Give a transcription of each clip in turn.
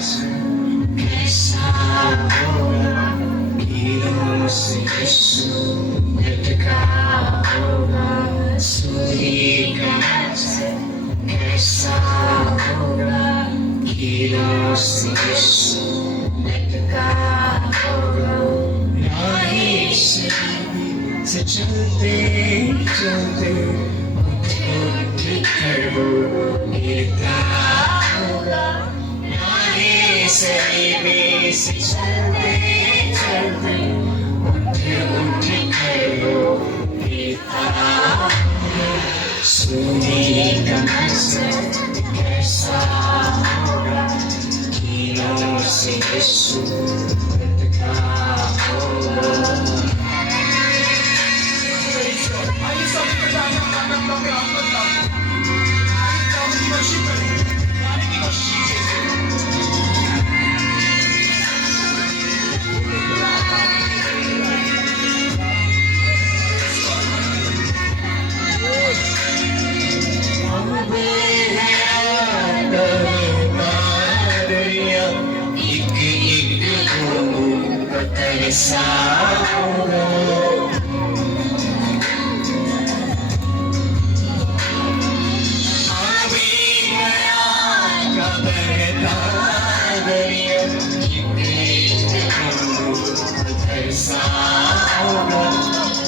कैसा होगा कीड़ों से यीशु लटका होगा सूली का नजर कैसा होगा कीड़ों से यीशु लटका होगा राही से चलते चलते उठ उठ कर वो गिरता होगा राही से चलते चलते उठ उठ कर वो गिरता होगा सूली का नजर कैसा होगा कीड़ों से यीशु लटका होगा कैसा होगा कैसा होगा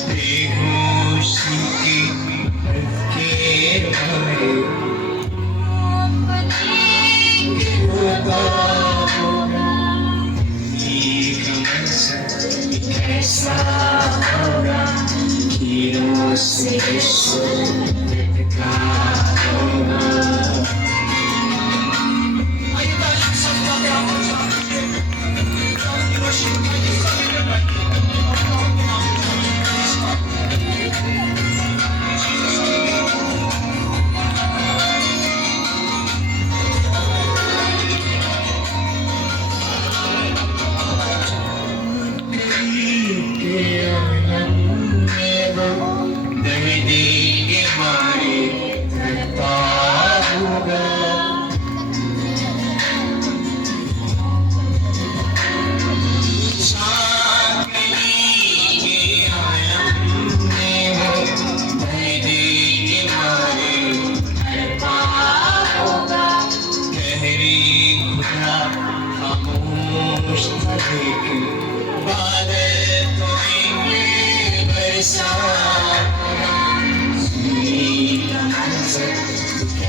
बेहोश के भरे कैसा होगा कीड़ों से यीशु लटका होगा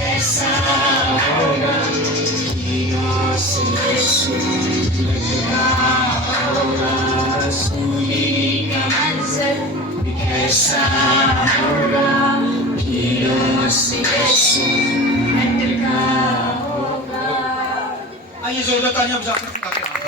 कैसा होगा कीड़ों से यीशु लटका होगा सूली का मंजर कैसा होगा कीड़ों से यीशु लटका होगा। आइए जोरदार तालियां बजाकर